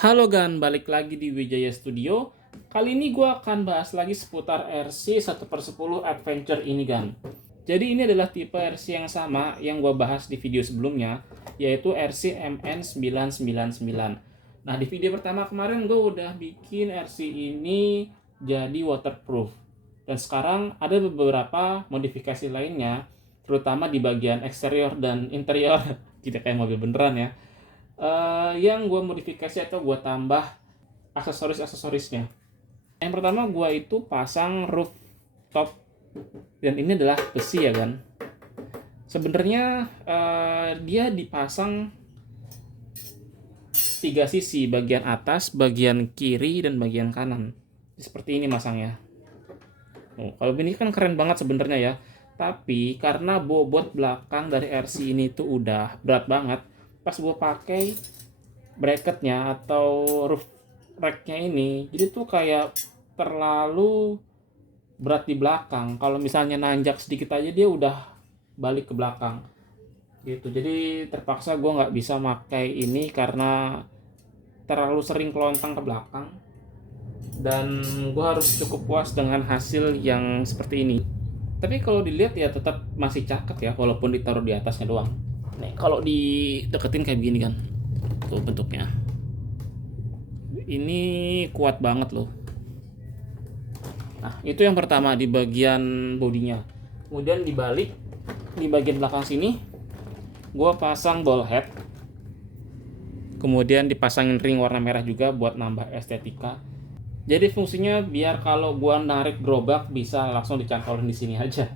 Halo Gan, balik lagi di Wijaya Studio. Kali ini gue akan bahas lagi seputar RC 1/10 Adventure ini Gan. Jadi ini adalah tipe RC yang sama yang gue bahas di video sebelumnya, yaitu RC MN999. Nah di video pertama kemarin gue udah bikin RC ini jadi waterproof. Dan sekarang ada beberapa modifikasi lainnya, terutama di bagian eksterior dan interior. Tidak kayak mobil beneran ya. Yang gue modifikasi atau gue tambah aksesoris-aksesorisnya. Yang pertama gue itu pasang rooftop, dan ini adalah besi ya kan. Sebenarnya dia dipasang tiga sisi, bagian atas, bagian kiri, dan bagian kanan. Seperti ini masangnya. Kalau ini kan keren banget sebenarnya ya. Tapi karena bobot belakang dari RC ini tuh udah berat banget, pas gue pakai bracketnya atau roof racknya ini, jadi tuh kayak terlalu berat di belakang. Kalau misalnya nanjak sedikit aja dia udah balik ke belakang gitu. Jadi terpaksa gue nggak bisa pakai ini karena terlalu sering kelontang ke belakang, dan gue harus cukup puas dengan hasil yang seperti ini. Tapi kalau dilihat ya tetap masih cakep ya, walaupun ditaruh di atasnya doang. Nih kalau dideketin kayak begini kan, tuh bentuknya ini kuat banget loh. Nah, itu yang pertama di bagian bodinya. Kemudian dibalik, di bagian belakang sini, gue pasang ball head. Kemudian dipasangin ring warna merah juga buat nambah estetika. Jadi fungsinya biar kalau gue narik gerobak bisa langsung dicantolin di sini aja.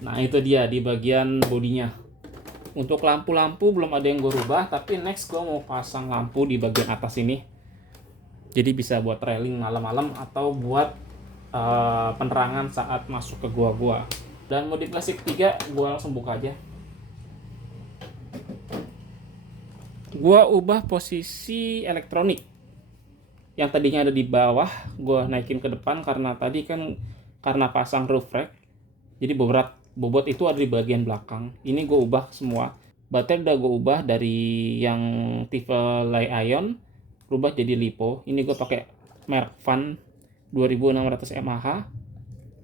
Nah, itu dia di bagian bodinya. Untuk lampu-lampu belum ada yang gue rubah, tapi next gue mau pasang lampu di bagian atas ini. Jadi bisa buat trailing malam-malam atau buat penerangan saat masuk ke gua-gua. Dan modifikasi ketiga, gua langsung buka aja. Gua ubah posisi elektronik. Yang tadinya ada di bawah, gua naikin ke depan karena tadi kan karena pasang roof rack. Jadi bobot itu ada di bagian belakang. Ini gua ubah semua. Baterai udah gua ubah dari yang tipe Li-ion berubah jadi LiPo. Ini gua pakai merek Fan 2600 mAh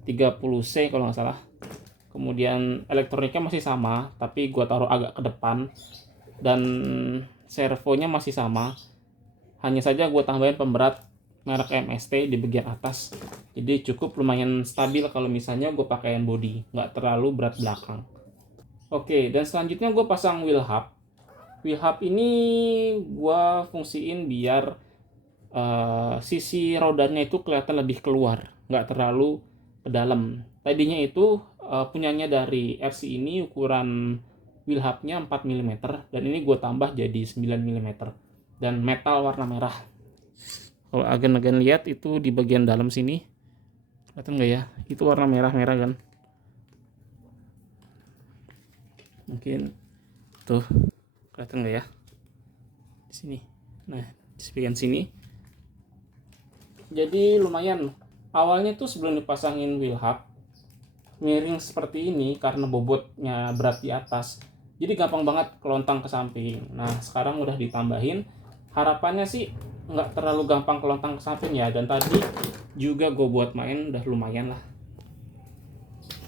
30C kalau nggak salah. Kemudian elektroniknya masih sama, tapi gua taruh agak ke depan, dan servonya masih sama. Hanya saja gua tambahin pemberat merek MST di bagian atas. Jadi cukup lumayan stabil kalau misalnya gue pakaiin body, nggak terlalu berat belakang. Oke, dan selanjutnya gue pasang wheel hub. Wheel hub ini gue fungsiin biar sisi rodanya itu kelihatan lebih keluar, nggak terlalu ke dalam. Tadinya itu punyanya dari RC ini ukuran wheel hubnya 4 mm, dan ini gue tambah jadi 9 mm dan metal warna merah. Kalau agen-agen lihat itu di bagian dalam sini, kelihatan nggak ya? Itu warna merah-merah kan? Mungkin tuh kelihatan nggak ya? Di sini. Nah, di bagian sini. Jadi lumayan. Awalnya tuh sebelum dipasangin wheel hub, miring seperti ini karena bobotnya berat di atas. Jadi gampang banget kelontang ke samping. Nah, sekarang udah ditambahin. Harapannya sih nggak terlalu gampang kelontang ke samping ya. Dan tadi juga gue buat main udah lumayan lah.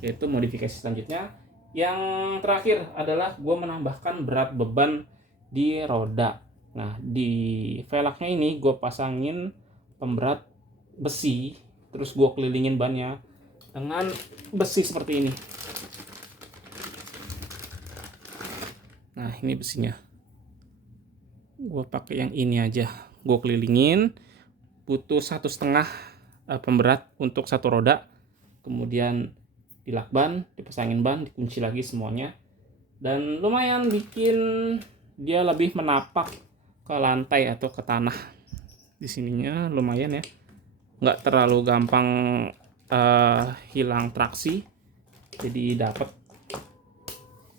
Yaitu modifikasi selanjutnya. Yang terakhir adalah gue menambahkan berat beban di roda. Nah, di velgnya ini gue pasangin pemberat besi, terus gue kelilingin bannya dengan besi seperti ini. Nah, ini besinya. Gue pakai yang ini aja. Gue kelilingin, butuh 1,5 pemberat untuk satu roda. Kemudian dilakban, dipasangin ban, dikunci lagi semuanya. Dan lumayan bikin dia lebih menapak ke lantai atau ke tanah. Di sininya lumayan ya, nggak terlalu gampang hilang traksi, jadi dapat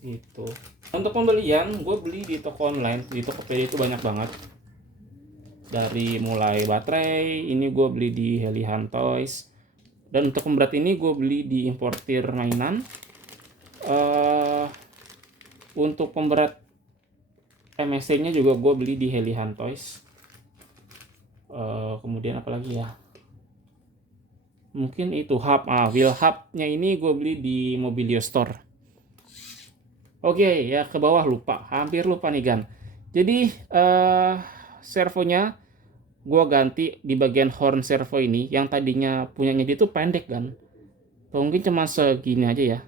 itu. Untuk pembelian, gue beli di toko online, di Tokopedia itu banyak banget. Dari mulai baterai, ini gue beli di Helihan Toys. Dan untuk pemberat ini gue beli di importir mainan. Untuk pemberat MSC nya juga gue beli di Helihan Toys. Kemudian apa lagi ya, mungkin itu hub, wheel hubnya ini gue beli di Mobilio Store. Oke, ya ke bawah lupa, hampir lupa nih Gan. Jadi servonya gue ganti di bagian horn servo ini, yang tadinya punyanya dia tuh pendek kan, mungkin cuma segini aja ya,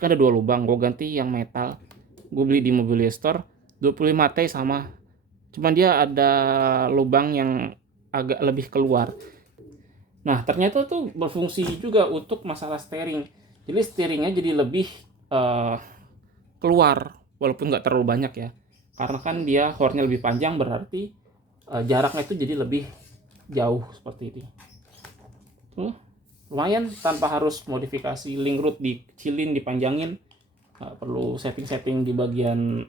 kan ada 2 lubang, gue ganti yang metal. Gue beli di Mobilio Store 25T sama, cuman dia ada lubang yang agak lebih keluar. Nah ternyata tuh berfungsi juga untuk masalah steering, jadi steeringnya jadi lebih eh, keluar, walaupun nggak terlalu banyak ya, karena kan dia hornnya lebih panjang, berarti jaraknya itu jadi lebih jauh seperti ini. Tuh, lumayan tanpa harus modifikasi link root, dikecilin, dipanjangin, nggak perlu setting-setting di bagian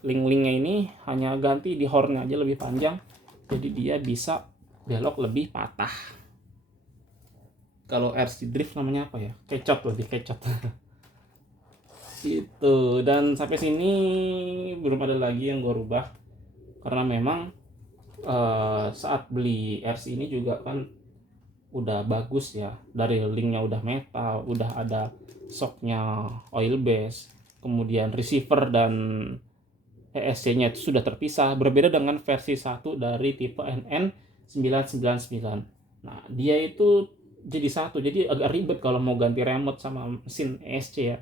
link-linknya ini, hanya ganti di hornnya aja lebih panjang, jadi dia bisa belok lebih patah. Kalau RC drift namanya apa ya, kecot, lebih kecot. Gitu. Dan sampai sini belum ada lagi yang gue rubah, karena memang saat beli RC ini juga kan udah bagus ya, dari linknya udah metal, udah ada shocknya oil base, kemudian receiver dan ESC-nya itu sudah terpisah, berbeda dengan versi 1 dari tipe NN999. Nah dia itu jadi satu, jadi agak ribet kalau mau ganti remote sama mesin ESC ya.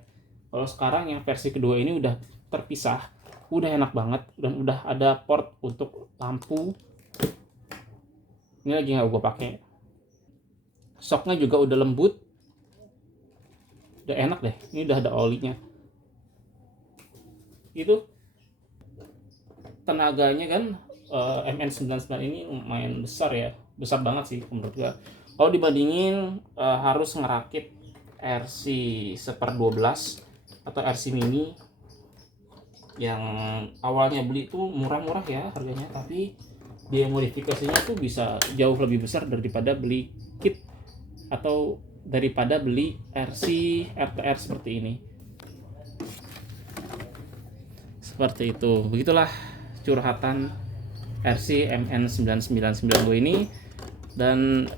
Kalau sekarang yang versi kedua ini udah terpisah, udah enak banget, dan udah ada port untuk lampu. Ini lagi nggak gue pakai. Shocknya juga udah lembut, udah enak deh. Ini udah ada olinya. Itu tenaganya kan MN99 ini lumayan besar ya, besar banget sih menurut gue. Kalau dibandingin harus ngerakit RC 1/12 atau RC mini yang awalnya beli tuh murah-murah ya harganya, tapi biaya modifikasinya tuh bisa jauh lebih besar daripada beli kit atau daripada beli RC RTR seperti ini. Seperti itu. Begitulah curhatan RC MN999 gue ini. Dan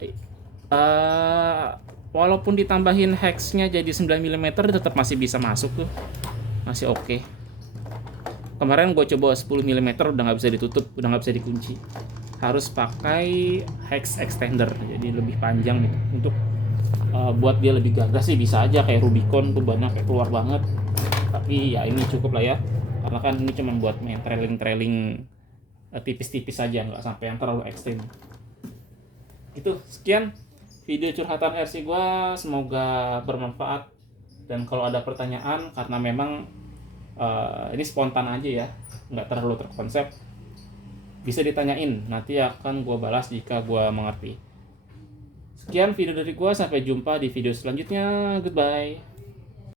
walaupun ditambahin hex-nya jadi 9 mm tetap masih bisa masuk tuh, masih oke. Kemarin gue coba 10 mm udah nggak bisa ditutup, udah nggak bisa dikunci, harus pakai hex extender, jadi lebih panjang gitu. Untuk buat dia lebih gagah sih bisa aja, kayak Rubicon tuh banyak kayak keluar banget, tapi ya ini cukup lah ya, karena kan ini cuma buat main trailing tipis-tipis aja, nggak sampai yang terlalu ekstrim. Itu sekian video curhatan RC gue, semoga bermanfaat. Dan kalau ada pertanyaan, karena memang ini spontan aja ya, nggak terlalu terkonsep, bisa ditanyain, nanti akan gue balas jika gue mengerti. Sekian video dari gue, sampai jumpa di video selanjutnya, goodbye.